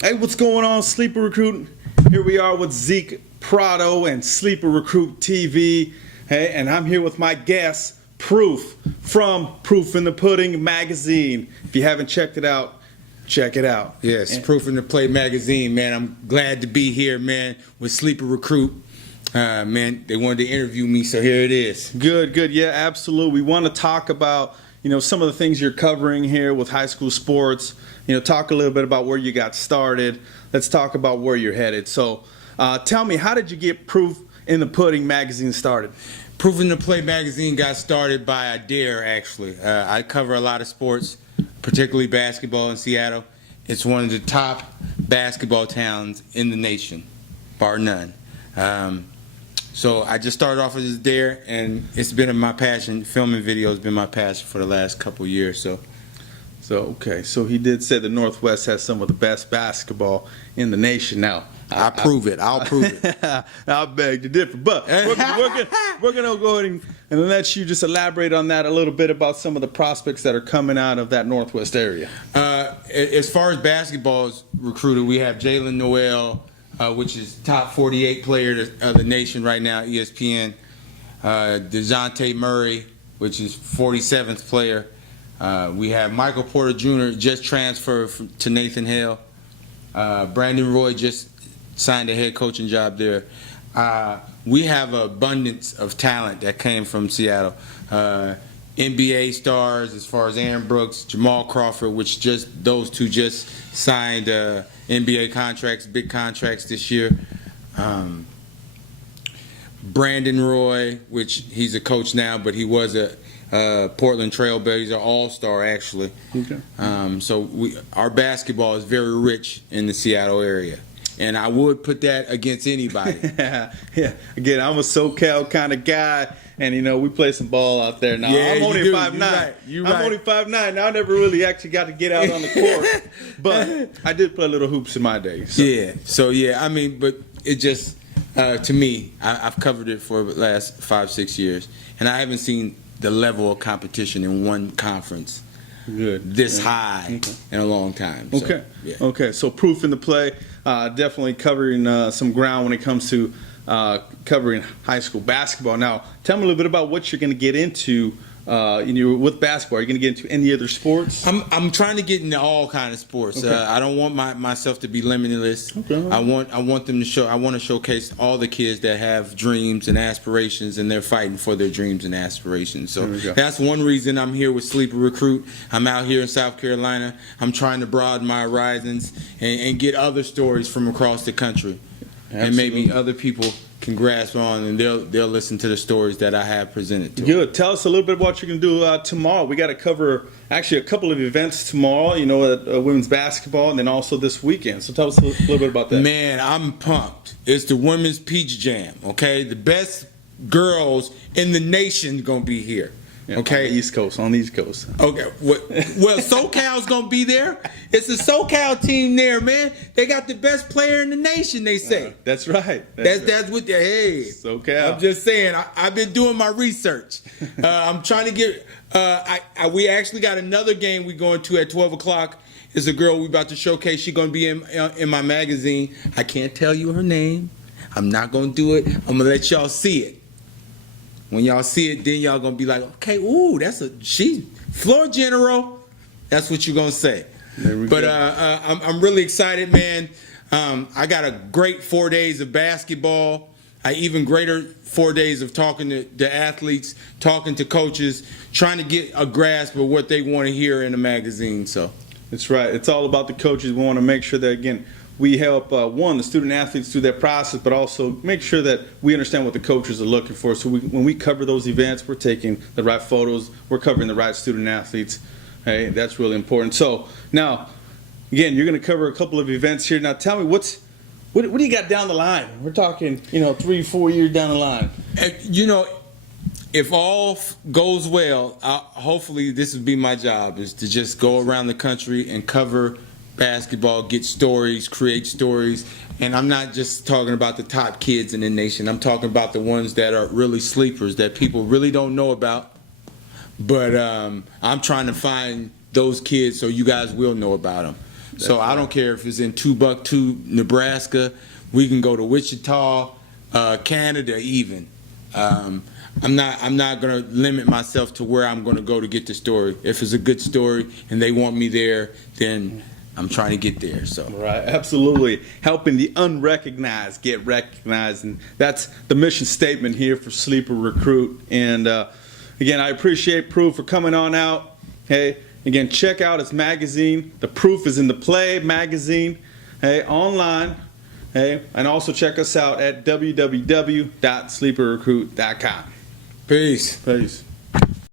Hey, what's going on, Sleeper Recruit? Here we are with Zeke Prado and Sleeper Recruit TV. Hey, and I'm here with my guest, Proof, from Proof in the Pudding magazine. If you haven't checked it out, check it out. Yes, ProofNThePlay magazine, man. I'm glad to be here, man, with Sleeper Recruit. Man, they wanted to interview me, so here it is. Good. Yeah, absolutely. We want to talk about, some of the things you're covering here with high school sports. Talk a little bit about where you got started. Let's talk about where you're headed. So tell me, how did you get Proof in the Pudding magazine started? ProofNThePlay magazine got started by a dare, actually. I cover a lot of sports, particularly basketball in Seattle. It's one of the top basketball towns in the nation, bar none. So I just started off as a dare, and it's been my passion. Filming videos has been my passion for the last couple of years. So he did say the Northwest has some of the best basketball in the nation. Now, I'll prove it. I beg to differ. But we're going to go ahead and let you just elaborate on that a little bit about some of the prospects that are coming out of that Northwest area. As far as basketball is recruited, we have Jalen Noel, which is top 48 player of the nation right now, ESPN. DeJounte Murray, which is 47th player. We have Michael Porter Jr. just transferred to Nathan Hale. Brandon Roy just signed a head coaching job there. We have an abundance of talent that came from Seattle. NBA stars as far as Aaron Brooks, Jamal Crawford, which those two just signed NBA contracts, big contracts this year. Brandon Roy, which he's a coach now, but he was a Portland Trailblazer. He's an all-star, actually. Okay. So our basketball is very rich in the Seattle area. And I would put that against anybody. Yeah. Again, I'm a SoCal kind of guy, and we play some ball out there. Now, yeah, I'm only 5'9". I'm only 5'9". Now, I never really actually got to get out on the court, but I did play little hoops in my day. So. I mean, but it just to me, I've covered it for the last 5-6 years, and I haven't seen the level of competition in one conference this high in a long time. Okay. So, yeah. Okay. So Proof in the Play, definitely covering some ground when it comes to covering high school basketball. Now, tell me a little bit about what you're going to get into. With basketball, are you going to get into any other sports? I'm trying to get into all kind of sports. Okay. I don't want myself to be limitless. Okay. I want them to show. I want to showcase all the kids that have dreams and aspirations, and they're fighting for their dreams and aspirations. So that's one reason I'm here with Sleeper Recruit. I'm out here in South Carolina. I'm trying to broaden my horizons and get other stories from across the country. Absolutely. And maybe other people can grasp on, and they'll listen to the stories that I have presented to them. Good. Tell us a little bit about what you're going to do tomorrow. We got to cover actually a couple of events tomorrow, at women's basketball, and then also this weekend. So tell us a little bit about that. Man, I'm pumped. It's the Women's Peach Jam, okay? The best girls in the nation going to be here. Yeah, okay, on the East Coast. Okay, well, SoCal's gonna be there. It's a SoCal team there, man. They got the best player in the nation. They say. That's right. That's what. Hey, SoCal. I'm just saying. I've been doing my research. I'm trying to get. We actually got another game we going to at 12 o'clock. It's a girl we about to showcase. She's gonna be in my magazine. I can't tell you her name. I'm not gonna do it. I'm gonna let y'all see it. When y'all see it, then y'all gonna be like, okay, ooh, she's floor general. That's what you're gonna say. But I'm really excited, man. I got a great 4 days of basketball. Even greater 4 days of talking to the athletes, talking to coaches, trying to get a grasp of what they want to hear in a magazine. So that's right. It's all about the coaches. We want to make sure that, again, we help, the student athletes through that process, but also make sure that we understand what the coaches are looking for. So when we cover those events, we're taking the right photos, we're covering the right student athletes. Hey, that's really important. So now, again, you're going to cover a couple of events here. Now tell me, what do you got down the line? We're talking, 3-4 years down the line. If all goes well, hopefully this will be my job, is to just go around the country and cover basketball, get stories, create stories. And I'm not just talking about the top kids in the nation. I'm talking about the ones that are really sleepers that people really don't know about. But I'm trying to find those kids so you guys will know about them. So I don't care if it's in Timbuktu, Nebraska. We can go to Wichita, Canada, even. I'm not gonna limit myself to where I'm gonna go to get the story. If it's a good story and they want me there, then I'm trying to get there. So right, absolutely, helping the unrecognized get recognized, and that's the mission statement here for Sleeper Recruit. And again, I appreciate Proof for coming on out. Hey, again, check out his magazine. The Proof is in the Play magazine. Hey, online. Hey, and also check us out at www.sleeperrecruit.com. peace. Peace.